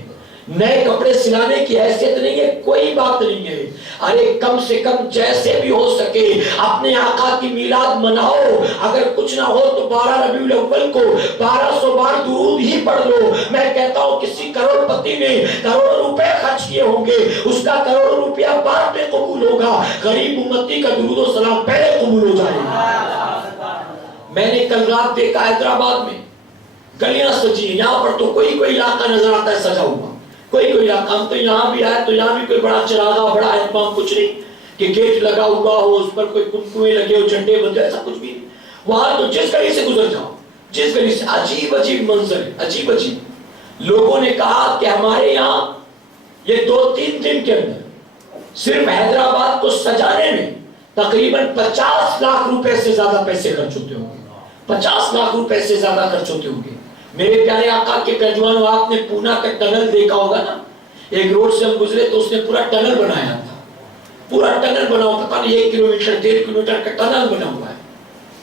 نئے کپڑے سلانے کی حیثیت نہیں ہے، کوئی بات نہیں ہے۔ ارے کم سے کم جیسے بھی ہو سکے اپنے آقا کی میلاد مناؤ، اگر کچھ نہ ہو تو 12 ربیع الاول کو 1200 بار درود ہی پڑھ لو۔ میں کہتا ہوں کسی کروڑ پتی نے کروڑوں روپے خرچ کیے ہوں گے، اس کا کروڑوں روپیہ بعد میں قبول ہوگا، غریب امتی کا درود و سلام پہلے قبول ہو جائے گا۔ میں نے کل رات دیکھا حیدرآباد میں گلیاں سجی ہیں، یہاں پر تو کوئی علاقہ نظر آتا ہے سجا ہوا، کوئی علاقہ، ہم تو یہاں بھی آئے تو یہاں بھی کوئی بڑا چراغا، بڑا اہتمام کچھ نہیں کہ گیٹ لگا ہوا ہو، اس پر کوئی کنکویں لگے ہو، جھنڈے بندے، ایسا کچھ بھی نہیں۔ وہاں تو جس گلی سے گزر جاؤ، جس گلی سے عجیب منظر ہے، عجیب۔ لوگوں نے کہا کہ ہمارے یہاں یہ 2-3 دن کے اندر صرف حیدرآباد کو سجانے میں تقریباً 50 لاکھ روپے سے زیادہ پیسے خرچ ہوتے ہوں گے، 50 لاکھ روپے سے زیادہ خرچ ہوتے ہوں گے۔ میرے پیارے آقا کے پیروانوں، آپ نے پونا کا ٹنل دیکھا ہوگا نا، ایک روڈ سے ہم گزرے تو اس نے پورا ٹنل بنایا تھا، پورا ٹنل بنا ہوا، پتہ نہیں 1 کلومیٹر 1.5 کلومیٹر کا ٹنل بنا ہوا ہے،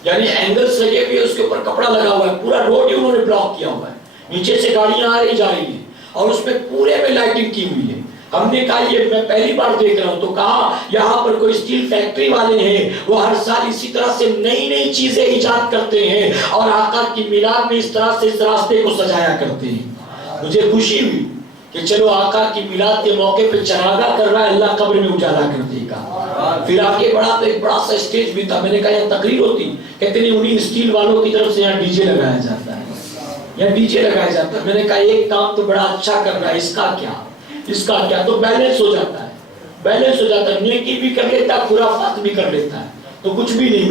یعنی اینگلز لگے ہوئے، اس کے اوپر کپڑا لگا ہوا ہے، پورا روڈ ہی انہوں نے بلاک کیا ہوا ہے، نیچے سے گاڑیاں آ رہی جا رہی ہیں، اور اس میں پورے میں لائٹنگ کی ہوئی ہے۔ ہم نے کہا یہ میں پہلی بار دیکھ رہا ہوں، تو کہا یہاں پر کوئی اسٹیل فیکٹری والے ہیں، وہ ہر سال اسی طرح سے نئی چیزیں ایجاد کرتے ہیں اور آقا کی میلاد میں اس طرح سے اس راستے کو سجایا کرتے ہیں۔ مجھے خوشی ہوئی کہ چلو آقا کی میلاد کے موقع پہ چراغا کر رہا ہے، اللہ قبر میں اجالا کر دے گا۔ پھر آگے بڑھا تو ایک بڑا سا اسٹیج بھی تھا، میں نے کہا یہ تقریر ہوتی، کہتے ہیں انہیں اسٹیل والوں کی طرف سے یہاں ڈی جے لگایا جاتا ہے، یہاں ڈی جے لگایا جاتا ہے۔ میں نے کہا ایک کام تو بڑا اچھا کر رہا ہے، اس کا کیا؟ تو بیلنس ہو جاتا ہے، نیکی بھی کر لیتا ہے، خرافات بھی کر لیتا ہے، تو کچھ بھی نہیں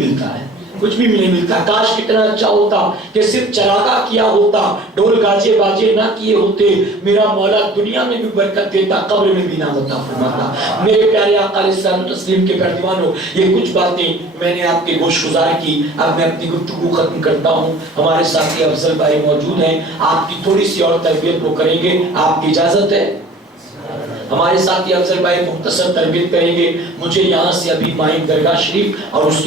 ملتا۔ کاش کتنا اچھا ہوتا کہ صرف چراغا کیا ہوتا، ڈھول گاجے باجے نہ کیے ہوتے، میرا مولا دنیا میں بھی برکت دیتا، قبر میں بھی انعام عطا فرماتا۔ میرے پیارے آقا علیہ الصلوۃ والتسلیم کے پیروانوں، یہ کچھ باتیں میں نے آپ کے گوش گزار کی، اب میں اپنی گفتگو ختم کرتا ہوں۔ ہمارے ساتھی افضل بھائی موجود ہیں، آپ کی تھوڑی سی اور تربیت وہ کریں گے، آپ کی اجازت ہے؟ ہمارے ساتھی افضل بھائی مختصر تربیت کریں گے۔ مجھے یہاں سے ابھی مائن درگاہ شریف اور اس کے